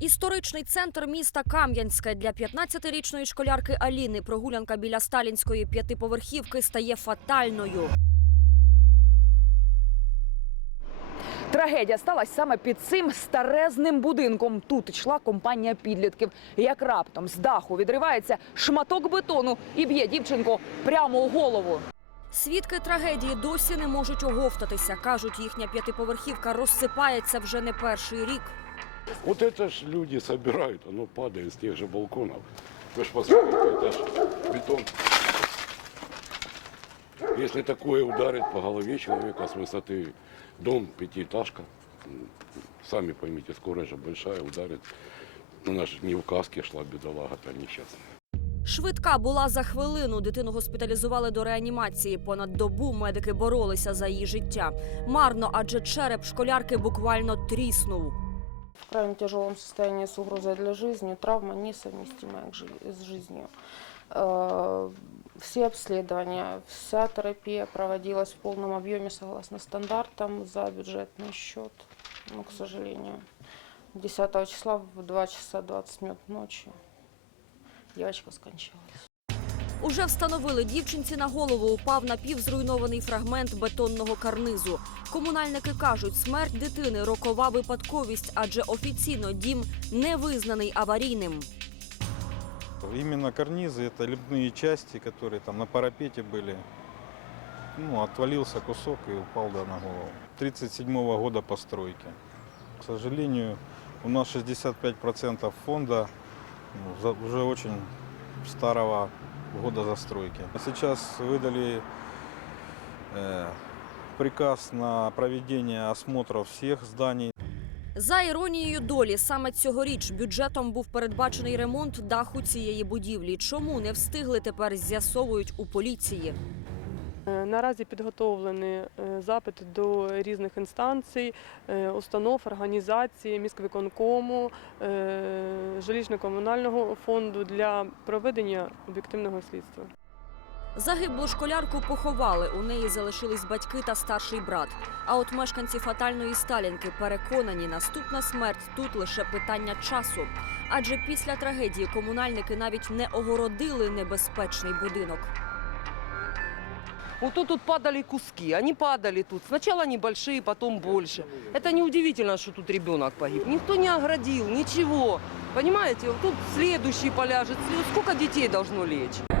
Історичний центр міста Кам'янське для 15-річної школярки Аліни прогулянка біля сталінської п'ятиповерхівки стає фатальною. Трагедія сталася саме під цим старезним будинком. Тут йшла компанія підлітків. Як раптом з даху відривається шматок бетону і б'є дівчинку прямо у голову. Свідки трагедії досі не можуть оговтатися. кажуть, їхня п'ятиповерхівка розсипається вже не перший рік. Вот это ж люди собирают, оно падает с тех же балконов. Вы ж посмотрите, это ж бетон. Если такое ударит по голове человека с высоты дом, пятиэтажка, м, сами поймите, скорость же большая, ударит. Она же не в каске шла, бедолага-то несчастная. Швидка була за хвилину. Дитину госпіталізували до реанімації. Понад добу медики боролися за її життя. Марно, адже череп школярки буквально тріснув. В крайне тяжелом состоянии с угрозой для жизни, травма несовместимая с жизнью. Э, Все обследования, вся терапия проводилась в полном объеме согласно стандартам за бюджетный счет. Но, к сожалению, 10 числа в 2 часа 20 минут ночи девочка скончалась. Уже встановили дівчинці на голову упав напівзруйнований фрагмент бетонного карнизу. Комунальники кажуть, смерть дитини рокова випадковість, адже офіційно дім не визнаний аварійним. Именно карнизы это лепные части, которые там на парапете были. Ну, отвалился кусок и упал да, на голову. 37 года постройки. К сожалению, у нас 65% фонда ну, за- уже очень старого года застройки. Сейчас выдали э, приказ на проведение осмотра всех зданий. За іронією долі, саме цьогоріч бюджетом був передбачений ремонт даху цієї будівлі. Чому не встигли тепер з'ясовують у поліції. Е, Наразі підготовлені е, запити до різних інстанцій, е, установ, організацій, міськвиконкому, жилищно-комунального фонду для проведення об'єктивного слідства. Загиблу школярку поховали. У неї залишились батьки та старший брат. А от мешканці фатальної Сталінки переконані, наступна смерть тут лише питання часу. Адже після трагедії комунальники навіть не огородили небезпечний будинок. Вот тут, тут падали куски, они падали тут. Сначала небольшие, потом больше. Это неудивительно, что тут ребенок погиб. Никто не оградил, ничего. Понимаете, вот тут следующий поляжет. Сколько детей должно лечь?